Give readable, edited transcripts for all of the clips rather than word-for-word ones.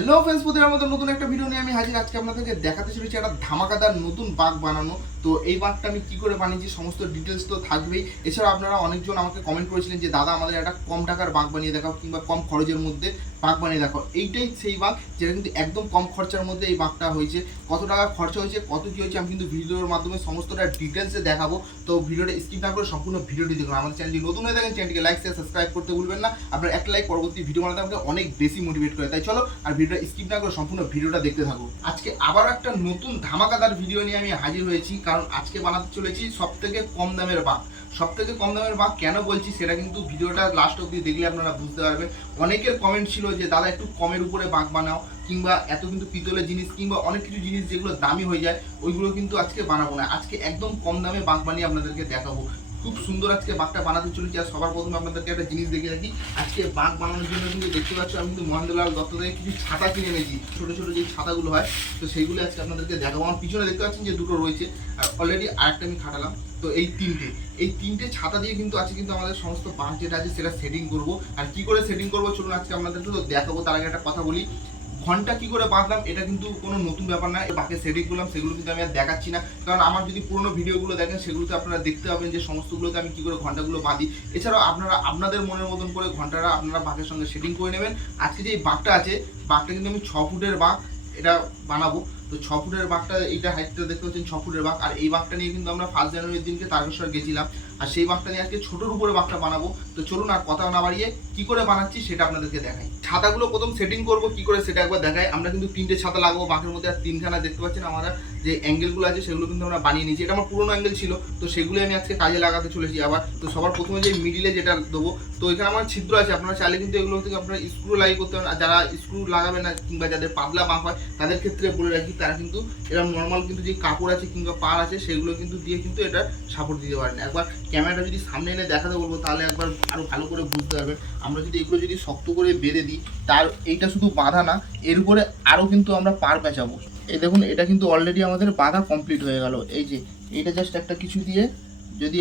Hello friends, প্রতিবার মতো নতুন একটা ভিডিও নিয়ে আমি হাজির। আজকে আপনাদেরকে দেখাতে চলেছি একটা ধামাকাদার নতুন বাগ বানানো। তো এই বাগটা আমি কি করে বানিয়েছি সমস্ত ডিটেলস তো থাকবেই। এছাড়া আপনারা অনেকজন আমাকে কমেন্ট করেছিলেন যে দাদা আমাদের একটা কম টাকার বাগ বানিয়ে দেখাও কিংবা কম খরচের মধ্যে বাগ বানিয়ে দেখাও। এইটাই সেই বাগ যেটা কিন্তু একদম কম খরচার মধ্যে এই বাগটা হয়েছে। কত টাকা খরচা হয়েছে, কত কী হয়েছে আমি কিন্তু ভিডিওর মাধ্যমে সমস্তটা ডিটেলসে দেখাবো। তো ভিডিওটা স্কিপ না করে সম্পূর্ণ ভিডিওটি দেখুন। আমাদের চ্যানেলটি নতুন হয়ে থাকেন, চ্যানেলটিকে লাইক শেয়ার সাবস্ক্রাইব করতে ভুলবেন না। আপনার একটা লাইক পরবর্তী ভিডিও বানাতে আমাকে অনেক বেশি মোটিভেট করে। তাই চলো আর ভিডিওটা স্কিপ না করে সম্পূর্ণ ভিডিওটা দেখতে থাকো। আজকে আবার একটা নতুন ধামাকাদার ভিডিও নিয়ে আমি হাজির হয়েছি, কারণ আজকে বানাতে চলেছি সবথেকে কম দামের বাগ। সবথেকে কম দামের বাগ কেন বলছি সেটা কিন্তু ভিডিওটা লাস্ট অবধি দেখলে আপনারা বুঝতে পারবেন। অনেকের কমেন্ট ছিল যে দাদা একটু কমের উপরে বাগ বানাও, কিংবা এত কিন্তু পিতলের জিনিস কিংবা অনেক কিছু জিনিস যেগুলো দামি হয়ে যায় ওইগুলো কিন্তু আজকে বানাবো না। আজকে একদম কম দামে বাগ বানিয়ে আপনাদেরকে দেখাবো। খুব সুন্দর আজকে বাগটা বানাতে চলেছি। আর সবার প্রথমে আপনাদেরকে একটা জিনিস দেখে রাখি, আজকে বাগ বানানোর জন্য কিন্তু দেখতে পাচ্ছি আমি কিন্তু মহেন্দ্রলাল দত্ত থেকে কিছু ছাতা কিনে এনেছি। ছোটো ছোটো যে ছাতাগুলো হয়, তো সেইগুলো আজকে আপনাদেরকে দেখাবো। আমার পিছনে দেখতে পাচ্ছেন যে দুটো রয়েছে, আর অলরেডি আরেকটা আমি খাটালাম। তো এই তিনটে ছাতা দিয়ে কিন্তু আজকে কিন্তু আমাদের সমস্ত বাগ যেটা আছে সেটা সেটিং করবো। আর কি করে সেটিং করবো চলুন আজকে আপনাদেরকে তো দেখাবো। তার আগে একটা কথা বলি, ঘন্টা কি করে বাঁধলাম এটা কিন্তু কোনো নতুন ব্যাপার না। বাকি সেটিং করলাম সেগুলো কিন্তু আমি আর দেখাচ্ছি না, কারণ আমার যদি পুরোনো ভিডিওগুলো দেখেন সেগুলোতে আপনারা দেখতে পাবেন যে সমস্তগুলোতে আমি কি করে ঘন্টাগুলো বাঁধি। এছাড়াও আপনারা আপনাদের মনের মতন করে ঘন্টাটা আপনারা বাঘের সঙ্গে সেটিং করে নেবেন। আজকে যে এই বাঘটা আছে, বাঘটা কিন্তু আমি 6 ফুটের বাঘ এটা বানাবো। তো 6 ফুটের বাঘটা, এইটা হাইটটা দেখতে পাচ্ছেন 6 ফুটের বাঘ। আর এই বাঘটা নিয়ে কিন্তু আমরা 1 জানুয়ারির দিনকে তারকেশ্বর গেছিলাম, আর সেই বাঘটা নিয়ে আজকে ছোটোর উপরে বাঘটা বানাবো। তো চলুন আর কথা না বাড়িয়ে কি করে বানাচ্ছি সেটা আপনাদেরকে দেখাই। ছাতাগুলো প্রথম সেটিং করবো কি করে সেটা একবার দেখাই। আমরা কিন্তু 3টে ছাতা লাগাবো বাঘের মধ্যে, আর 3খানা দেখতে পাচ্ছেন আমরা যে অ্যাঙ্গেলগুলো আছে সেগুলো কিন্তু আমরা বানিয়ে নিয়েছি। এটা আমার পুরোনো অ্যাঙ্গেল ছিল, তো সেগুলোই আমি আজকে কাজে লাগাতে চলেছি আবার। তো সবার প্রথমে যে মিডিলে যেটা দেবো, তো এখানে আমার ছিদ্র আছে, আপনারা চাইলে কিন্তু এগুলো থেকে আপনারা স্ক্রু লাগিয়ে করতে পারেন। আর যারা স্ক্রু লাগাবে না কিংবা যাদের পাতলা বাঁক হয় তাদের ক্ষেত্রে বলে রাখি, তারা কিন্তু এরকম নর্মাল কিন্তু যে কাপড় আছে কিংবা পার আছে সেগুলো কিন্তু দিয়ে কিন্তু এটা সাপোর্ট দিতে পারেন। একবার ক্যামেরাটা যদি সামনে এনে দেখাতে বলবো তাহলে একবার আরও ভালো করে বুঝতে পারবেন। আমরা যদি এগুলো যদি শক্ত করে বেঁধে দিই, তার এইটা শুধু বাঁধা না, এর উপরে আরও কিন্তু আমরা পার পেঁচাবো। এই দেখুন, এটা কিন্তু অলরেডি আমাদের বাঁধা কমপ্লিট হয়ে গেল। এই যে এইটা জাস্ট একটা কিছু দিয়ে যদি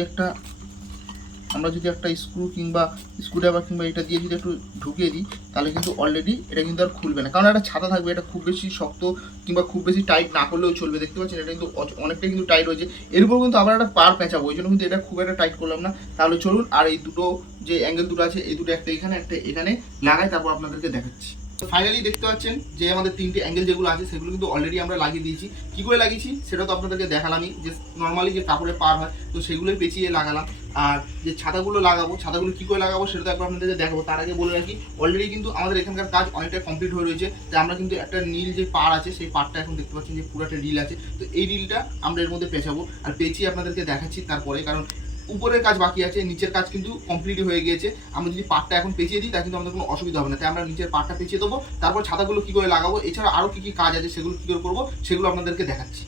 আমরা যদি একটা স্ক্রু কিংবা স্ক্রুড্রাইভার কিংবা এটা দিয়ে যদি একটু ঢুকিয়ে দিই, তাহলে কিন্তু অলরেডি এটা কিন্তু আর খুলবে না, কারণ একটা ছাতা থাকবে। এটা খুব বেশি শক্ত কিংবা খুব বেশি টাইট না করলেও চলবে। দেখতে পাচ্ছেন এটা কিন্তু অনেকটা কিন্তু টাইট হয়েছে। এর উপর কিন্তু আবার একটা পার পেঁচাবো, ওই জন্য কিন্তু এটা খুব একটা টাইট করলাম না। তাহলে চলুন আর এই দুটো যে অ্যাঙ্গেল দুটো আছে, এই দুটো একটা এখানে একটা এখানে লাগাই, তারপর আপনাদেরকে দেখাচ্ছি। ফাইনালি দেখতে পাচ্ছেন যে আমাদের 3টে অ্যাঙ্গেল যেগুলো আছে সেগুলো কিন্তু অলরেডি আমরা লাগিয়ে দিয়েছি। কী করে লাগিয়েছি সেটা তো আপনাদেরকে দেখালামই, যে নর্মালি যে কাপড়ে পার হয় তো সেগুলোই পেঁচিয়ে লাগালাম। আর যে ছাতাগুলো লাগাবো, ছাতাগুলো কী করে লাগাবো সেটা তো একবার আপনাদেরকে দেখাবো। তার আগে বলে রাখি, অলরেডি কিন্তু আমাদের এখানকার কাজ অনেকটা কমপ্লিট হয়ে রয়েছে। যে আমরা কিন্তু একটা নীল যে পার আছে সেই পারটা এখন দেখতে পাচ্ছেন যে পুরো একটা রিল আছে, তো এই রিলটা আমরা এর মধ্যে পেঁচাবো। আর পেঁচিয়ে আপনাদেরকে দেখাচ্ছি তারপরে, কারণ উপরের কাজ বাকি আছে, নিচের কাজ কিন্তু কমপ্লিট হয়ে গিয়েছে। আমরা যদি পাটটা এখন পেঁচিয়ে দিই তা কিন্তু আমাদের কোনো অসুবিধা হবে না। তাই আমরা নিচের পাটটা পেঁচিয়ে দেবো, তারপর ছাতাগুলো কী করে লাগাবো, এছাড়া আরও কী কী কাজ আছে সেগুলো কী করে করবো সেগুলো আপনাদেরকে দেখাচ্ছি।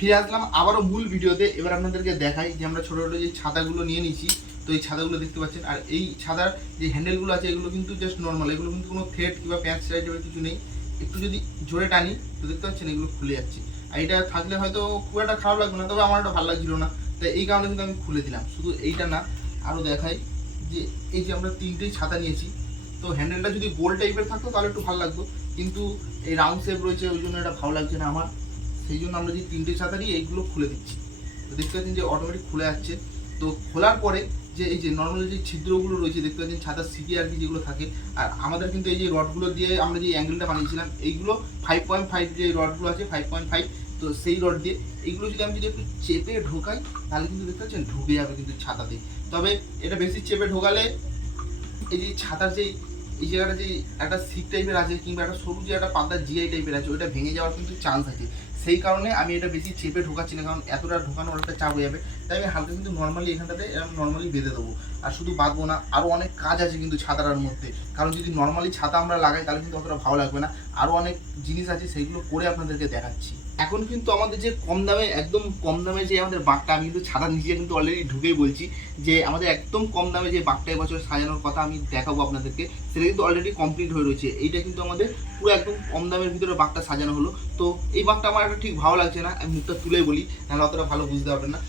ফিরে আসলাম আবারও মূল ভিডিওতে। এবার আপনাদেরকে দেখাই যে আমরা ছোটো ছোটো যে ছাতাগুলো নিয়ে নিয়েছি, তো এই ছাতাগুলো দেখতে পাচ্ছেন। আর এই ছাতার যে হ্যান্ডেলগুলো আছে এগুলো কিন্তু জাস্ট নর্মাল, এগুলো কিন্তু কোনো থ্রেড কিংবা প্যাঁচ টাইপের কিছু নেই। একটু যদি জোরে টানি তো দেখতে পাচ্ছেন এগুলো খুলে যাচ্ছে। আর এটা থাকলে হয়তো খুব একটা খারাপ লাগবে না, তবে আমার এটা ভালো লাগছিল না, তাই এই কারণে কিন্তু আমি খুলে দিলাম। শুধু এইটা না, আরও দেখাই যে এই যে আমরা 3টেই ছাতা নিয়েছি, তো হ্যান্ডেলটা যদি গোল টাইপের থাকতো তাহলে একটু ভালো লাগতো, কিন্তু এই রাউন্ড শেপ রয়েছে ওই জন্য এটা ভালো লাগছে না আমার। সেই জন্য আমরা যে 3টে ছাতা নিয়ে এইগুলো খুলে দিচ্ছি। তো দেখতে পাচ্ছেন যে অটোমেটিক খুলে যাচ্ছে। তো খোলার পরে যে এই যে নর্মালি যে ছিদ্রগুলো রয়েছে দেখতে পাচ্ছেন ছাতার সিটি আর কি যেগুলো থাকে, আর আমাদের কিন্তু এই যে রডগুলো দিয়ে আমরা যে অ্যাঙ্গেলটা বানিয়েছিলাম এইগুলো 5.5 যে রডগুলো আছে 5.5, তো সেই রড দিয়ে এইগুলো যদি আমি যদি একটু চেপে ঢোকাই তাহলে কিন্তু দেখতে পাচ্ছেন ঢুকে যাবে কিন্তু ছাতাতে। তবে এটা বেশি চেপে ঢোকালে এই যে ছাতার যে এই জায়গাটা যে একটা সিট টাইপের আছে কিংবা একটা সরু যে একটা পাতা জিআই টাইপের আছে ওইটা ভেঙে যাওয়ার কিন্তু চান্স আছে। সেই কারণে আমি এটা বেশি চেপে ঢোকাচ্ছি না, কারণ এতটা ঢোকানো অনেকটা চাপ হয়ে যাবে। তাই আমি হালকা কিন্তু নর্মালি এখানটাতে এরকম নর্মালি বেঁধে দেবো। আর শুধু বাঁধবো না, আরও অনেক কাজ আছে কিন্তু ছাতাটার মধ্যে, কারণ যদি নর্মালি ছাতা আমরা লাগাই তাহলে কিন্তু অতটা ভালো লাগবে না। আরও অনেক জিনিস আছে সেইগুলো করে আপনাদেরকে দেখাচ্ছি। এখন কিন্তু আমাদের যে কম দামে, একদম কম দামে যে আমাদের বাঘটা, আমি কিন্তু ছাতার নিচে কিন্তু অলরেডি ঢুকেই বলছি যে আমাদের একদম কম দামে যে বাঘটা এবছর সাজানোর কথা আমি দেখাবো আপনাদেরকে, সেটা কিন্তু অলরেডি কমপ্লিট হয়ে রয়েছে। এইটা কিন্তু আমাদের পুরো একদম কম দামের ভিতরে বাঘটা সাজানো হলো। তো এই বাঘটা আমার একটা ঠিক ভালো লাগছে না, আমি মুখটা তুলে বলি, নাহলে অতটা ভালো বুঝতে পারবেন না।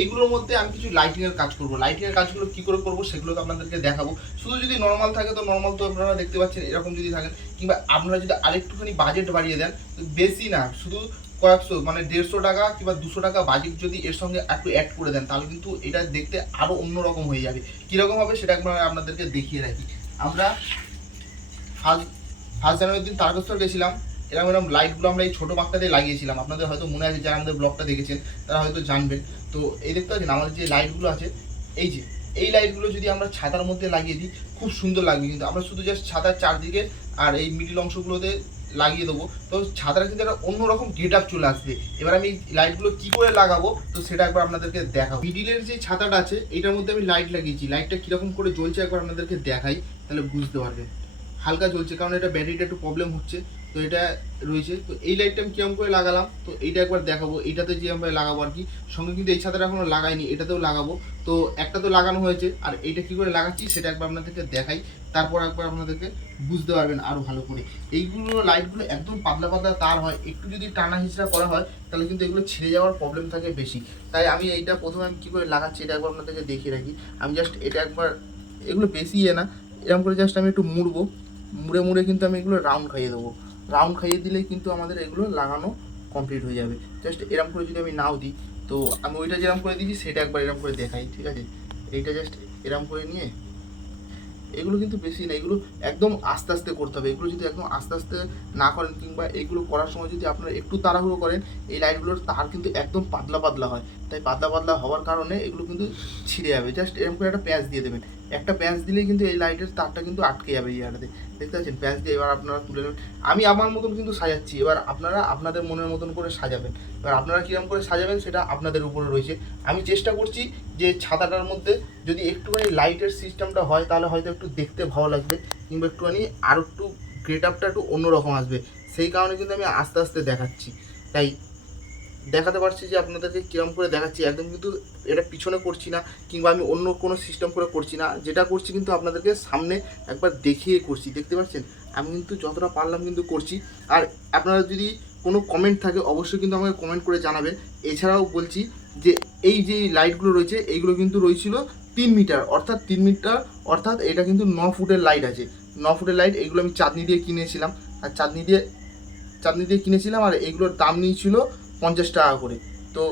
এইগুলোর মধ্যে আমি কিছু লাইটিংয়ের কাজ করবো। লাইটিংয়ের কাজগুলো কী করে করবো সেগুলো তো আপনাদেরকে দেখাবো। শুধু যদি নর্মাল থাকে তো নর্মাল তো আপনারা দেখতে পাচ্ছেন এরকম যদি থাকেন, কিংবা আপনারা যদি আরেকটুখানি বাজেট বাড়িয়ে দেন, বেশি না, শুধু কয়েকশো মানে 150 টাকা কিংবা 200 টাকা বাজেট যদি এর সঙ্গে একটু অ্যাড করে দেন, তাহলে কিন্তু এটা দেখতে আরও অন্যরকম হয়ে যাবে। কীরকম হবে সেটা একবার আপনাদেরকে দেখিয়ে রাখি। আমরা ফার্স্ট জানুয়ারির দিন তারকেশ্বর গেছিলাম, এরকম লাইটগুলো আমরা এই ছোটো বাক্কা দিয়ে লাগিয়েছিলাম। আপনাদের হয়তো মনে আছে, যারা আমাদের ব্লগটা দেখেছেন তারা হয়তো জানবেন। তো এই দেখতে পাচ্ছেন আমাদের যে লাইটগুলো আছে, এই লাইটগুলো যদি আমরা ছাতার মধ্যে লাগিয়ে দিই খুব সুন্দর লাগবে। কিন্তু আমরা শুধু জাস্ট ছাতার চারদিকে আর এই মিডিল অংশগুলোতে লাগিয়ে দেবো, তো ছাতাটা কিন্তু একটা অন্যরকম গেট আপ চলে আসবে। এবার আমি লাইটগুলো কি করে লাগাবো তো সেটা একবার আপনাদেরকে দেখাবো। মিডিলের যে ছাতাটা আছে এটার মধ্যে আমি লাইট লাগিয়েছি, লাইটটা কীরকম করে জ্বলছে একবার আপনাদেরকে দেখাই, তাহলে বুঝতে পারবেন। হালকা জ্বলছে কারণ এটা ব্যাটারিটা একটু প্রবলেম হচ্ছে, তো এটা রয়েছে। তো এই লাইটটা আমি কিরকম করে লাগালাম তো এইটা একবার দেখাবো। এইটাতে যে আমরা লাগাবো আর কি, সঙ্গে কিন্তু এই ছাতাটা এখনো লাগাইনি, এটাতেও লাগাবো। তো একটা তো লাগানো হয়েছে, আর এইটা কি করে লাগাচ্ছি সেটা একবার আপনাদেরকে দেখাই, তারপর একবার আপনাদেরকে বুঝতে পারবেন আরও ভালো করে। এইগুলো লাইটগুলো একদম পাতলা পাতলা তার হয়, একটু যদি টানা হিচড়া করা হয় তাহলে কিন্তু এগুলো ছিঁড়ে যাওয়ার প্রবলেম থাকে বেশি। তাই আমি এইটা প্রথমে আমি কী করে লাগাচ্ছি এটা একবার আপনাদেরকে দেখিয়ে রাখি। আমি জাস্ট এটা একবার, এগুলো বেশি না, এরকম করে জাস্ট আমি একটু মুড়বো, মুড়ে মুড়ে কিন্তু আমি এগুলো রাউন্ড খাইয়ে দেবো। রাউন্ড খাইয়ে দিলেই কিন্তু আমাদের এগুলো লাগানো কমপ্লিট হয়ে যাবে। জাস্ট এরকম করে যদি আমি নাও দিই, তো আমি ওইটা যেরকম করে দিয়েছি সেটা একবার এরকম করে দেখাই, ঠিক আছে? এইটা জাস্ট এরকম করে নিয়ে, এগুলো কিন্তু বেশি না, এগুলো একদম আস্তে আস্তে করতে হবে। এগুলো যদি একদম আস্তে আস্তে না করেন, কিংবা এইগুলো করার সময় যদি আপনারা একটু তাড়াহুড়ো করেন, এই লাইটগুলোর তার কিন্তু একদম পাতলা পাতলা হয়। তাই পাতলা পাতলা হওয়ার কারণে এগুলো কিন্তু ছিঁড়ে যাবে। জাস্ট এরকম করে একটা প্যাঁচ দিয়ে দেবেন, একটা প্যাঁচ দিলেই কিন্তু এই লাইটের তারটা কিন্তু আটকে যাবে এই জায়গাটাতে। দেখতে পাচ্ছেন প্যাঁচ দিয়ে এবার আপনারা তুলে নেবেন। আমি আমার মতন কিন্তু সাজাচ্ছি, এবার আপনারা আপনাদের মনের মতন করে সাজাবেন। এবার আপনারা কীরকম করে সাজাবেন সেটা আপনাদের উপরে রয়েছে। আমি চেষ্টা করছি যে ছাতাটার মধ্যে যদি একটুখানি লাইটের সিস্টেমটা হয় তাহলে হয়তো একটু দেখতে ভালো লাগবে, কিংবা একটুখানি আরও একটু গেট আপটা একটু অন্যরকম আসবে। সেই কারণে কিন্তু আমি আস্তে আস্তে দেখাচ্ছি, তাই দেখাতে পারছি যে আপনাদেরকে কীরকম করে দেখাচ্ছি। একদম কিন্তু এটা পিছনে করছি না, কিংবা আমি অন্য কোনো সিস্টেম করে করছি না, যেটা করছি কিন্তু আপনাদেরকে সামনে একবার দেখিয়ে করছি। দেখতে পাচ্ছেন আমি কিন্তু যতটা পারলাম কিন্তু করছি। আর আপনারা যদি কোনো কমেন্ট থাকে অবশ্যই কিন্তু আমাকে কমেন্ট করে জানাবেন। এছাড়াও বলছি যে এই যে লাইটগুলো রয়েছে এইগুলো কিন্তু রয়েছিল 3 মিটার, অর্থাৎ 3 মিটার, অর্থাৎ এটা কিন্তু 9 ফুটের লাইট আছে। 9 ফুটের লাইট, এইগুলো আমি চাঁদনি দিয়ে কিনেছিলাম, আর চাঁদনি দিয়ে কিনেছিলাম, আর এইগুলোর দাম নিয়েছিল 50 টাকা করে। তো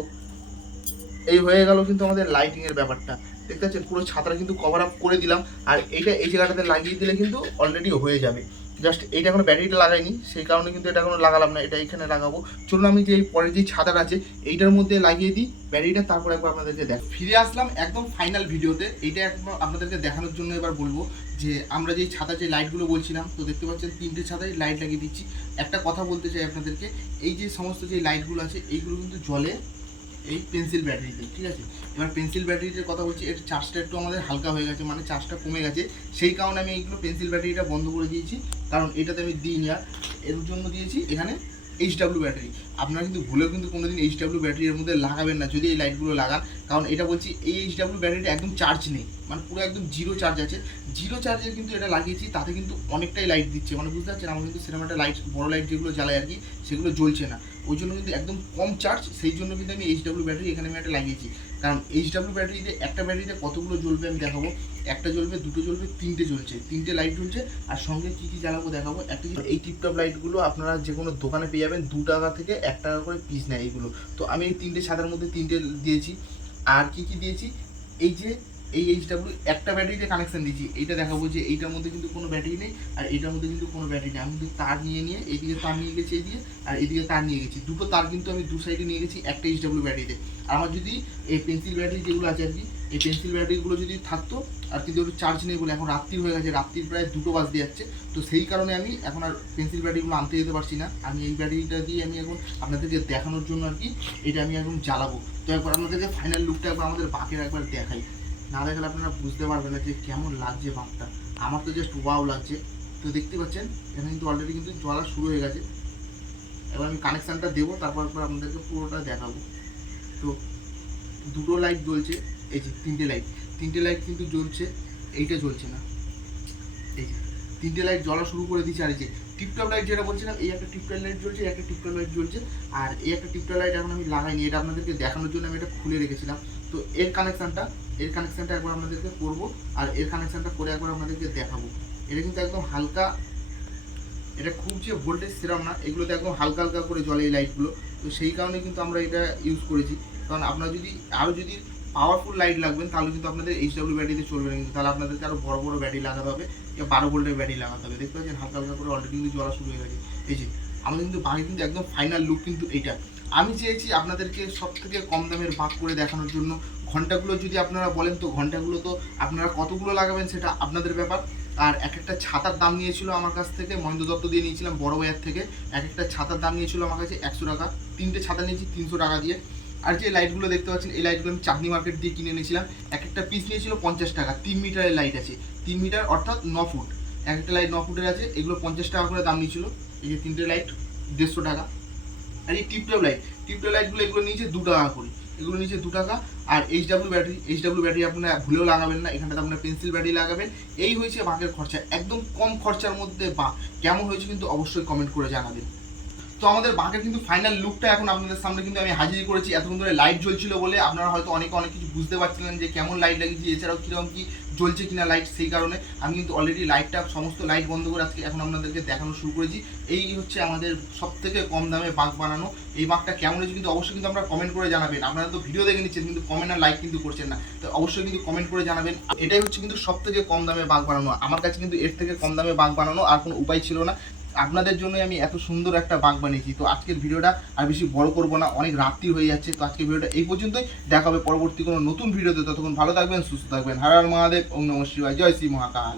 এই হয়ে গেল কিন্তু আমাদের লাইটিংয়ের ব্যাপারটা। দেখতে পাচ্ছেন পুরো ছাতাটা কিন্তু কভার আপ করে দিলাম, আর এইটা এই জায়গাটাতে লাগিয়ে দিলে কিন্তু অলরেডি হয়ে যাবে। জাস্ট এইটা এখনো ব্যাটারিটা লাগাইনি, সেই কারণে কিন্তু এটা এখনো লাগালাম না, এটা এখানে লাগাবো। চলুন আমি যে পরের যে ছাতাটা আছে এইটার মধ্যে লাগিয়ে দিই ব্যাটারিটা, তারপর একবার আপনাদেরকে দেখ। ফিরে আসলাম একদম ফাইনাল ভিডিওতে। এইটা একবার আপনাদেরকে দেখানোর জন্য এবার বলবো যে আমরা যেই ছাতা যে লাইটগুলো বলছিলাম, তো দেখতে পাচ্ছেন 3টে ছাতায় লাইট লাগিয়ে দিচ্ছি। একটা কথা বলতে চাই আপনাদেরকে, এই যে সমস্ত যে লাইটগুলো আছে এইগুলো কিন্তু জ্বলে এই পেন্সিল ব্যাটারিতে, ঠিক আছে? এবার পেন্সিল ব্যাটারিতে কথা বলছি, এর চার্জটা একটু আমাদের হালকা হয়ে গেছে, মানে চার্জটা কমে গেছে। সেই কারণে আমি এইগুলো পেন্সিল ব্যাটারিটা বন্ধ করে দিয়েছি, কারণ এটাতে আমি দিইনি। আর এর জন্য দিয়েছি এখানে HW ব্যাটারি। আপনারা কিন্তু ভুলেও কিন্তু কোনোদিন HW ব্যাটারি এর মধ্যে লাগাবেন না যদি এই লাইটগুলো লাগান, কারণ এটা বলছি এই HW ব্যাটারিটা একদম চার্জ নেই, মানে পুরো একদম জিরো চার্জ আছে। জিরো চার্জে কিন্তু এটা লাগিয়েছি, তাতে কিন্তু অনেকটাই লাইট দিচ্ছে, মানে বুঝতে পারছেন আমার কিন্তু সেরকম একটা লাইট, বড় লাইট যেগুলো জ্বালায় আর কি, সেগুলো জ্বলছে না। ওই জন্য কিন্তু একদম কম চার্জ, সেই জন্য কিন্তু আমি HW ব্যাটারি এখানে আমি একটা লাগিয়েছি। কারণ HW ব্যাটারিতে একটা ব্যাটারিতে কতগুলো জ্বলবে আমি দেখাবো। একটা জ্বলবে, দুটো জ্বলবে, 3টে জ্বলছে, 3টে লাইট জ্বলছে। আর সঙ্গে কী কী জ্বালাবো দেখাবো। একটা এই টিপটপ লাইটগুলো আপনারা যে কোনো দোকানে পেয়ে যাবেন, 2 টাকা থেকে 1 টাকা করে পিস নেয় এইগুলো। তো আমি এই 3টে ছাতার মধ্যে 3টে দিয়েছি। আর কি কি দিয়েছি, এই যে এই HW একটা ব্যাটারিতে কানেকশান দিয়েছি, এইটা দেখাবো যে এইটার মধ্যে কিন্তু কোনো ব্যাটারি নেই, আর এইটার মধ্যে কিন্তু কোনো ব্যাটারি নেই। আমি কিন্তু তার নিয়ে এইদিকে তার নিয়ে গেছি এইদিকে, আর এইদিকে তার নিয়ে গেছি, দুটো তার কিন্তু আমি দু সাইডে নিয়ে গেছি একটা HW ব্যাটারিতে। আর আমার যদি এই পেন্সিল ব্যাটারি যেগুলো আছে আর কি, এই পেন্সিল ব্যাটারিগুলো যদি থাকতো, আর কিন্তু একটু চার্জ নেই বলে এখন রাত্রি হয়ে গেছে, রাত্রির প্রায় 2টো বাজতে যাচ্ছে, তো সেই কারণে আমি এখন আর পেন্সিল ব্যাটারিগুলো আনতে যেতে পারছি না। আমি এই ব্যাটারিটা দিয়ে আমি এখন আপনাদেরকে দেখানোর জন্য আর কি এটা আমি এখন জ্বালাবো। তো একবার আপনাদেরকে ফাইনাল লুকটা একবার আমাদের বাঁকের একবার দেখাই, না দেখালে আপনারা বুঝতে পারবেন না যে কেমন লাগছে বাঁকটা। আমার তো জাস্ট ওয়াও লাগছে। তো দেখতে পাচ্ছেন এখানে কিন্তু অলরেডি কিন্তু জ্বলা শুরু হয়ে গেছে, এবার আমি কানেকশানটা দেবো, তারপর আপনাদেরকে পুরোটা দেখাবো। তো দুটো লাইট জ্বলছে, এই যে তিনটে লাইট কিন্তু জ্বলছে, এইটা জ্বলছে না, এই যে তিনটে লাইট জ্বলা শুরু করে দিচ্ছে। আর এই যে টিপটপ লাইট যেটা বলছিলাম, এই একটা টিপটপ লাইট জ্বলছে, একটা টিপটপ লাইট জ্বলছে, আর এই একটা টিপটপ লাইট এখন আমি লাগাইনি, এটা আপনাদেরকে দেখানোর জন্য আমি এটা খুলে রেখেছিলাম। তো এর কানেকশানটা একবার আপনাদেরকে করবো, আর এর কানেকশানটা করে একবার আপনাদেরকে দেখাবো। এটা কিন্তু একদম হালকা, এটা খুব যে ভোল্টেজ সেরম না, এগুলোতে একদম হালকা হালকা করে জ্বলে এই লাইটগুলো। তো সেই কারণে কিন্তু আমরা এটা ইউজ করেছি। কারণ আপনারা যদি আরও যদি পাওয়ারফুল লাইট লাগবেন তাহলে কিন্তু আপনাদের এইচডাব্লিউ ব্যাটারিতে চলবে না, কিন্তু তাহলে আপনাদেরকে আরও বড় বড় ব্যাটারি লাগাতে হবে, 12 ভোল্টের ব্যাটারি লাগাতে হবে। দেখতে পাচ্ছেন হালকা হালকা করে অলরেডি কিন্তু জ্বলা শুরু হয়ে গেছে। এই যে আমাদের কিন্তু বাকি কিন্তু একদম ফাইনাল লুক কিন্তু এইটা। আমি চেয়েছি আপনাদেরকে সব থেকে কম দামের বাঁক করে দেখানোর জন্য। ঘন্টাগুলো যদি আপনারা বলেন, তো ঘন্টাগুলো তো আপনারা কতগুলো লাগাবেন সেটা আপনাদের ব্যাপার। আর এক একটা ছাতার দাম নিয়েছিল আমার কাছ থেকে, মহেন্দ্র দত্ত দিয়ে নিয়েছিলাম বড় বাজার থেকে। এক একটা ছাতার দাম নিয়েছিল আমার কাছে 100 টাকা, 3টে ছাতা নিয়েছি 300 টাকা দিয়ে। আর যে লাইটগুলো দেখতে পাচ্ছেন, এই লাইটগুলো আমি চাঁদনি মার্কেট দিয়ে কিনে নিয়েছিলাম। এক একটা পিস নিয়েছিল 50 টাকা, 3 মিটারের লাইট আছে, 3 মিটার অর্থাৎ 9 ফুট, এক একটা লাইট 9 ফুটের আছে, এগুলো 50 টাকা করে দাম নিয়েছিল। এই যে 3টে লাইট 150 টাকা। আর এই টিপটপ লাইটগুলো এগুলো নিয়েছে 2 টাকা করে, এগুলো নিচে 2 টাকা। আর এইচডাব্লিউ ব্যাটারি আপনারা ভুলেও লাগাবেন না, এখানটাতে আপনারা পেন্সিল ব্যাটারি লাগাবেন। এই হয়েছে বাঁকের খরচা, একদম কম খরচার মধ্যে বাঁক। কেমন হয়েছে কিন্তু অবশ্যই কমেন্ট করে জানাবেন। তো আমাদের বাঁকের কিন্তু ফাইনাল লুকটা এখন আপনাদের সামনে কিন্তু আমি হাজির করেছি। এতক্ষণ ধরে লাইট জ্বলছিল বলে আপনারা হয়তো অনেকে অনেক কিছু বুঝতে পারছিলেন যে কেমন লাইট লাগিয়েছি, এছাড়াও কীরকম কী জ্বলছে কিনা লাইট। সেই কারণে আমি কিন্তু অলরেডি লাইটটা সমস্ত লাইট বন্ধ করে আজকে এখন আপনাদেরকে দেখানো শুরু করেছি। এই হচ্ছে আমাদের সব থেকে কম দামে বাঁক বানানো। এই বাঁকটা কেমন হয়েছে কিন্তু অবশ্যই কিন্তু আপনারা কমেন্ট করে জানাবেন। আপনারা তো ভিডিও দেখে নিচ্ছেন কিন্তু কমেন্ট আর লাইক কিন্তু করছেন না, তো অবশ্যই কিন্তু কমেন্ট করে জানাবেন। এটাই হচ্ছে কিন্তু সব থেকে কম দামে বাঁক বানানো। আমার কাছে কিন্তু এর থেকে কম দামে বাঁক বানানো আর কোনো উপায় ছিল না। আপনাদের জন্যই আমি এত সুন্দর একটা বাঁক বানিয়েছি। তো আজকের ভিডিওটা আর বেশি বড় করবো না, অনেক রাত্রি হয়ে যাচ্ছে। তো আজকের ভিডিওটা এই পর্যন্তই, দেখা হবে পরবর্তী কোনো নতুন ভিডিওতে। ততক্ষণ ভালো থাকবেন, সুস্থ থাকবেন। হর হর মহাদেব, ওম নমঃ শিবায়, জয় শ্রী মহাকাল।